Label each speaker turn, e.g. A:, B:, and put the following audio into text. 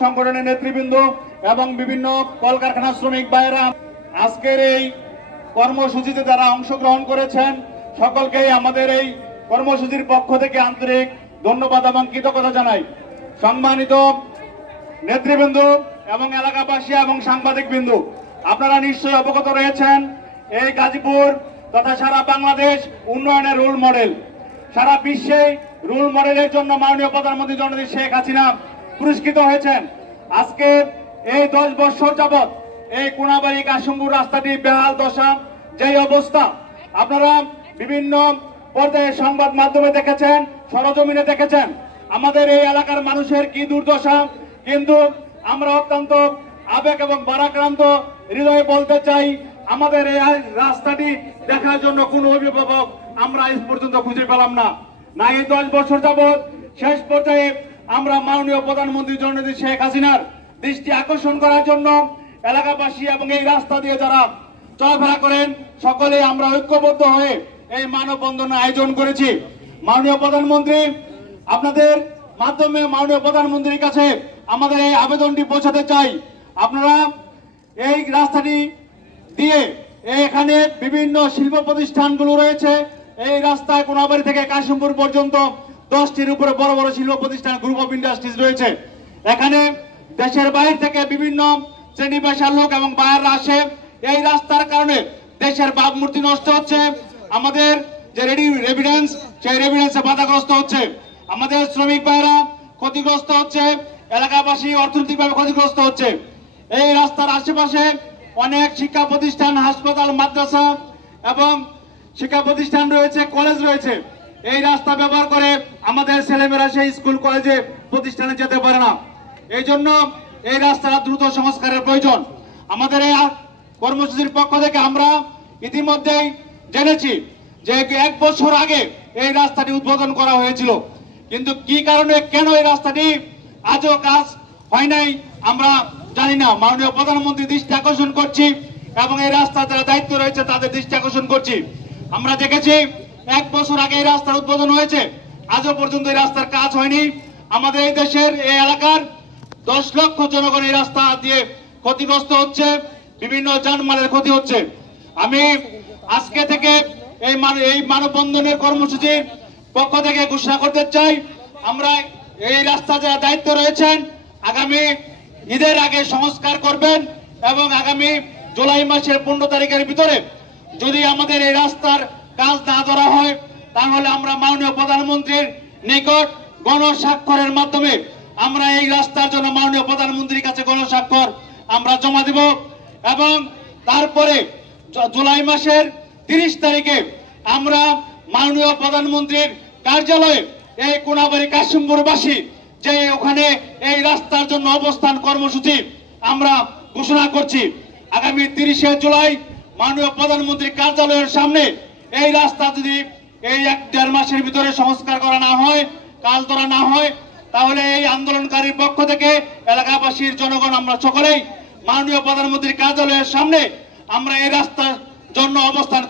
A: সংগঠনের নেতৃবৃন্দ এবং বিভিন্ন কলকারখানা শ্রমিক ভাইয়েরা, আজকের এই কর্মসূচিতে যারা অংশগ্রহণ করেছেন, সকলকেই আমাদের এই কর্মসূচির পক্ষ থেকে আন্তরিক ধন্যবাদ এবং কৃতজ্ঞতা জানাই। সম্মানিত নেতৃবৃন্দ এবং এলাকাবাসী এবং সাংবাদিক বিন্দু আপনারা নিশ্চয়ই অবগত রয়েছেন, এই গাজীপুর তথা সারা বাংলাদেশ উন্নয়নের রোল মডেল। সারা বিশ্বে রোল মডেলের জন্য মাননীয় প্রধানমন্ত্রী জননেত্রী শেখ হাসিনা পুরস্কৃত হয়েছেন। আজকে এই দশ বছর যাবৎ এই কোনাবাড়ি কাশিমপুর রাস্তাটি বেহাল দশা, যেই অবস্থা। আপনারা বিভিন্ন পর্যায়ে সংবাদ মাধ্যমে দেখেছেন, সরজমিনে দেখেছেন, আমাদের এই এলাকার মানুষের কি দুর্দশা। কিন্তু আমরা অত্যন্ত আবেগ এবং বারাক্রান্ত হৃদয়ে বলতে চাই, আমাদের এই রাস্তাটি দেখার জন্য কোনো অভিভাবক আমরা এই পর্যন্ত খুঁজে পেলাম না। না, এই দশ বছর যাবৎ শেষ পর্যায়ে আমরা মাননীয় প্রধানমন্ত্রী জননেত্রী শেখ হাসিনার দৃষ্টি আকর্ষণ করার জন্য এলাকাবাসী এবং এই রাস্তা দিয়ে যারা চলাফেরা করেন, সকলে আমরা ঐক্যবদ্ধ হয়ে এই মানববন্ধনের আয়োজন করেছি। মাননীয় প্রধানমন্ত্রী, আপনাদের মাধ্যমে মাননীয় প্রধানমন্ত্রীর কাছে আমাদের এই আবেদনটি পৌঁছাতে চাই। আপনারা এই রাস্তাটি দিয়ে এখানে বিভিন্ন শিল্প প্রতিষ্ঠানগুলো রয়েছে। এই রাস্তায় কোনাবাড়ি থেকে কাশিমপুর পর্যন্ত দশটির উপরে বড় বড় শিল্প প্রতিষ্ঠান গ্রুপ অফ ইন্ডাস্ট্রিজ রয়েছে। এখানে দেশের বাইরে থেকে বিভিন্ন শ্রেণি পেশার লোক এবং বাইরে আসে। এই রাস্তার কারণে দেশের ভাবমূর্তি নষ্ট হচ্ছে। আমাদের যে রেডি রেভিডেন্স সেই রেভিডেন্সে বাধাগ্রস্ত হচ্ছে। আমাদের শ্রমিক ভাইরা ক্ষতিগ্রস্ত হচ্ছে। এলাকাবাসী অর্থনৈতিকভাবে ক্ষতিগ্রস্ত হচ্ছে। এই রাস্তার আশেপাশে অনেক শিক্ষা প্রতিষ্ঠান, হাসপাতাল, মাদ্রাসা এবং শিক্ষা প্রতিষ্ঠান রয়েছে, কলেজ রয়েছে। এই রাস্তা ব্যবহার করে আমাদের ছেলেমেয়েরা সেই স্কুল, কলেজে, প্রতিষ্ঠানে যেতে পারে না। এই জন্য এই রাস্তার দ্রুত সংস্কারের প্রয়োজন। আমাদের এই কর্মসূচির পক্ষ থেকে আমরা ইতিমধ্যেই জেনেছি যে এক বছর আগে এই রাস্তাটি উদ্বোধন করা হয়েছিল। কিন্তু কি কারণে, কেন এই রাস্তাটি আজও কাজ হয় নাই, আমরা জানি না। মাননীয় প্রধানমন্ত্রী দৃষ্টি আকর্ষণ করছি এবং এই রাস্তা যারা দায়িত্ব রয়েছে তাদের দৃষ্টি আকর্ষণ করছি। আমরা দেখেছি, এক বছর আগে এই রাস্তার উদ্বোধন হয়েছে। আজও পর্যন্ত এই রাস্তার কাজ হয়নি। আমাদের এই দেশের এই এলাকার দশ লক্ষ জনগণ এই রাস্তা দিয়ে ক্ষতিগ্রস্ত হচ্ছে, বিভিন্ন যানমালের ক্ষতি হচ্ছে। আমি আজকে থেকে এই এই মানববন্ধনের কর্মসূচির পক্ষ থেকে ঘোষণা করতে চাই, আমরা এই রাস্তা যারা দায়িত্ব রয়েছেন, আগামী ঈদের আগে সংস্কার করবেন এবং আগামী জুলাই মাসের পনেরো তারিখের ভিতরে যদি আমাদের এই রাস্তার কাজ না ধরা হয় তাহলে আমরা মাননীয় প্রধানমন্ত্রীর নিকট গণস্বাক্ষরের মাধ্যমে আমরা এই রাস্তার জন্য মাননীয় প্রধানমন্ত্রীর কাছে গণস্বাক্ষর আমরা জমা দেব এবং তারপরে জুলাই মাসের তিরিশ তারিখে আমরা মাননীয় প্রধানমন্ত্রীর কার্যালয়ে এই কোনাবাড়ি কাশিমপুরবাসী যে ওখানে এই রাস্তার জন্য অবস্থান কর্মসূচি আমরা ঘোষণা করছি। আগামী তিরিশে জুলাই মাননীয় প্রধানমন্ত্রীর কার্যালয়ের সামনে এই রাস্তা যদি এই এক দেড় মাসের ভিতরে সংস্কার করা না হয় কাজ ধরা না হয়, তাহলে এই আন্দোলনকারীর পক্ষ থেকে এলাকাবাসীর জনগণ আমরা সকলেই মাননীয় প্রধানমন্ত্রীর কার্যালয়ের সামনে আমরা এই রাস্তার জন্য অবস্থান